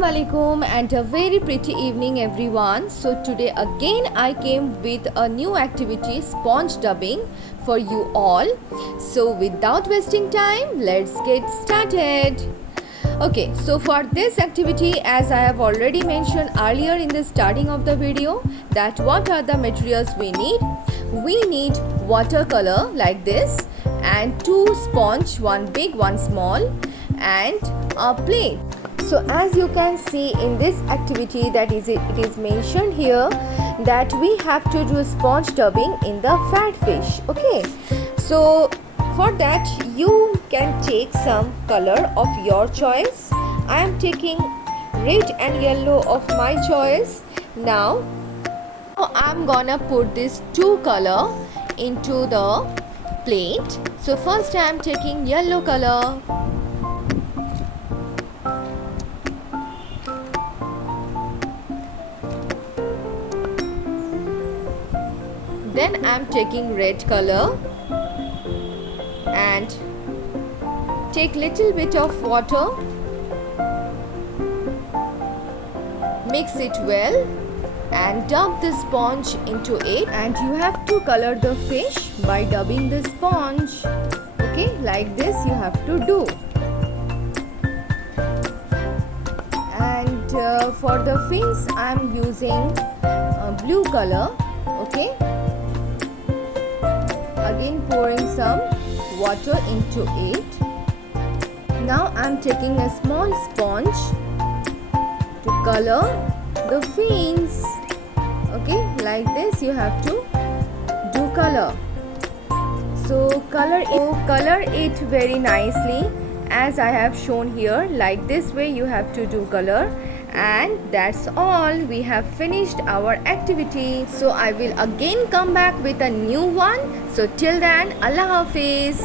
Assalamu alaikum and a very pretty evening everyone. So today again I came with a new activity, sponge dubbing, for you all. So without wasting time, let's get started. Okay, so for this activity, as I have already mentioned earlier in the starting of the video, that what are the materials we need? We need watercolor like this and two sponge, one big, one small, and a plate. So as you can see in this activity, that is it is mentioned here that we have to do sponge dubbing in the fat fish. Okay, so for that you can take some color of your choice. I am taking red and yellow of my choice. Now I'm gonna put this two color into the plate. So first I am taking yellow color. Then I am taking red color and take little bit of water, mix it well and dub the sponge into it, and you have to color the fish by dubbing the sponge. Okay, like this you have to do. And for the fins I am using blue color. Okay, again pouring some water into it. Now I am taking a small sponge to color the fins. Okay, like this you have to do color. So color it very nicely as I have shown here. Like this way you have to do color. And that's all, we have finished our activity. So I will again come back with a new one. So till then, Allah Hafiz.